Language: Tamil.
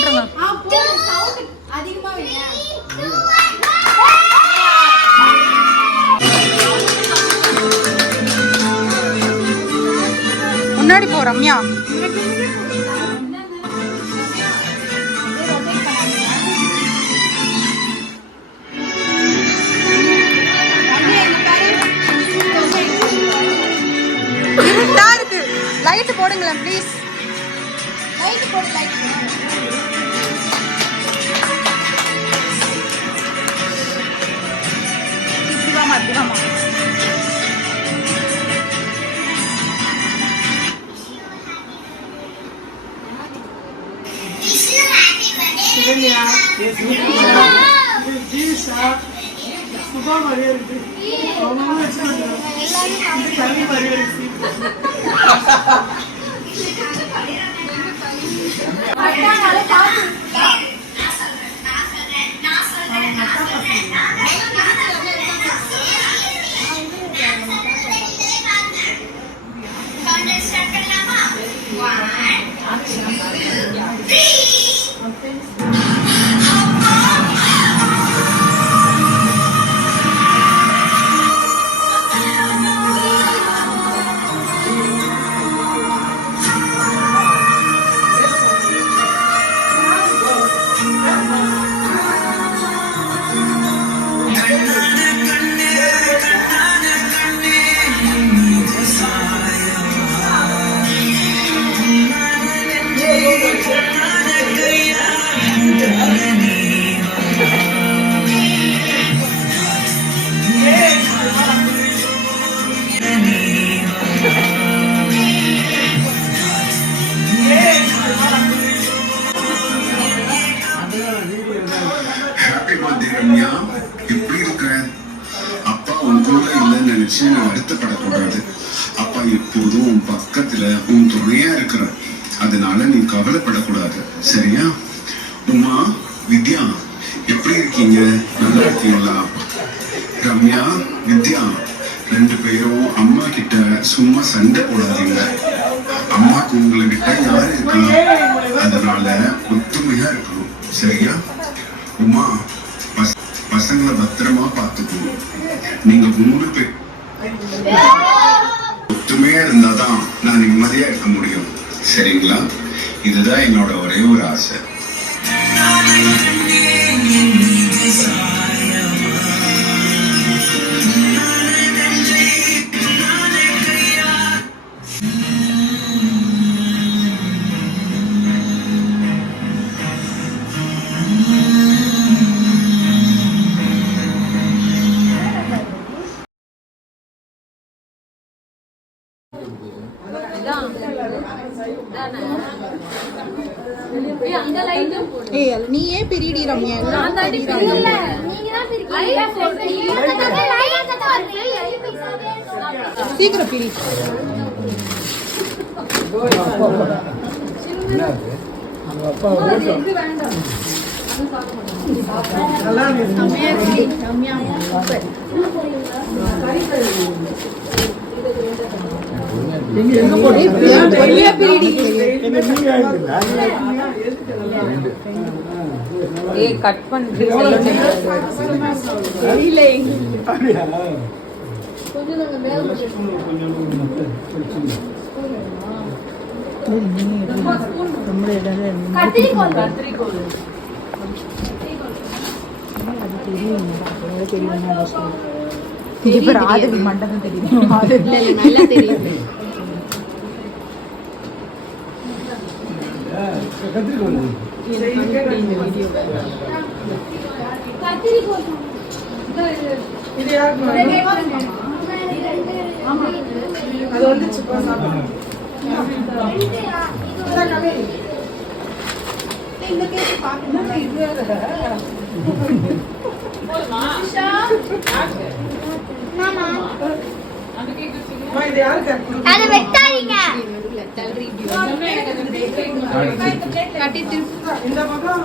போட்டுருங்க. முன்னாடி போ ரம்யா. இருட்டா இருக்கு, லைட் போடுங்களேன் ப்ளீஸ். லைட் போடு, லைட். இப்படிவாமா, இப்படிவாமா. எப்படி இருக்க? அப்பா உன் கூட இல்லைன்னு நினைச்சு நான் வருத்தப்படக்கூடாது. அப்பா எப்போதும் உன் பக்கத்துல உன் துணையா இருக்கிற, அதனால நீ கவலைப்படக்கூடாது, சரியா? உமா, வித்யா எப்படி இருக்கீங்க? நல்லா இருக்கீங்களா? ரம்யா, வித்யா ரெண்டு பேரும் அம்மா கிட்ட சும்மா சண்டை போடாதீங்க. அம்மாக்கு உங்களை விட்டா யாரு இருக்கலாம், அதனால ஒத்துமையா இருக்கணும், சரியா? உமா, பசங்களை பத்திரமா பார்த்துக்கணும். நீங்க 3 பேர் ஒத்துமையா இருந்தாதான் நான் நிம்மதியா இருக்க முடியும், சரிங்களா? இதுதான் என்னோட ஒரே ஒரு ஆசை. நீயே பிரிடி ரம்யா. சீக்கிரம் பிரி. கட் பண்ணி ஆதவி மண்டபம் தெரியும். நல்லா தெரியும். அது வந்துச்சு இந்த கேஸ் பாக்கணும். இது அது வெட்டாதீங்க. இந்த பக்கம்